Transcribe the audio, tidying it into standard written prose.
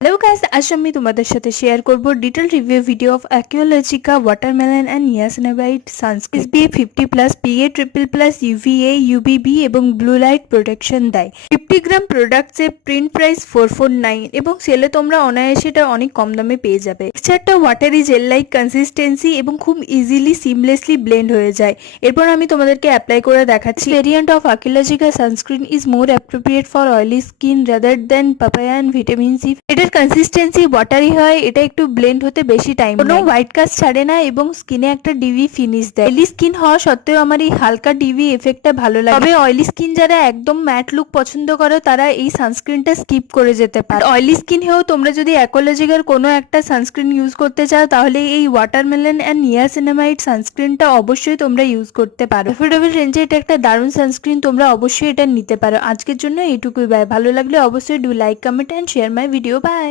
Hello guys, আজ আমি তোমাদের সাথে শেয়ার করব detail review video of Aqualogica watermelon and niacinamide sunscreen SPF 50+ PA triple+ UVA UVB এবং ব্লু লাইট প্রোটেকশন দেয়। 50 গ্রাম প্রোডাক্টসে প্রিন্ট প্রাইস 449 এবং সেলে তোমরা অনায়াসে এটা অনেক কম দামে পেয়ে যাবে। টেক্সচারটা ওয়াটারি জেল লাইক কনসিস্টেন্সি এবং খুব ইজিলি সিমলেসলি ব্লেন্ড হয়ে যায়। এরপর আমি তোমাদেরকে অ্যাপ্লাই করে দেখাচ্ছি। Variant of Aqualogica sunscreen is more appropriate for oily skin rather than papaya and vitamin C. এটার কনসিস্টেন্সি ওয়াটারি হয়, এটা একটু ব্লেন্ড হতে বেশি টাইম নেয়, কোনো হোয়াইট কাস্ট ছাড়ে না এবং স্কিনে একটা ডিভি ফিনিশ দেয়। অয়েলি স্কিন হওয়া সত্ত্বেও আমার এই হালকা ডিভি এফেক্টটা ভালো লাগে। তবে অয়েলি স্কিন যারা একদম ম্যাট লুক পছন্দ করো তারা এই সানস্ক্রিনটা স্কিপ করে যেতে পারো। অয়েলি স্কিন হয়েও তোমরা যদি অ্যাকুয়ালজিকার কোনো একটা সানস্ক্রিন ইউজ করতে চাও তাহলে এই ওয়াটারমেলন অ্যান্ড নিয়াসিনামাইড সানস্ক্রিনটা অবশ্যই তোমরা ইউজ করতে পারো। অ্যাফোর্ডেবল রেঞ্জে এটা একটা দারুণ সানস্ক্রিন, তোমরা অবশ্যই এটা নিতে পারো। আজকের জন্য এইটুকুই। ভালো লাগলে অবশ্যই do like, comment and share my video. By.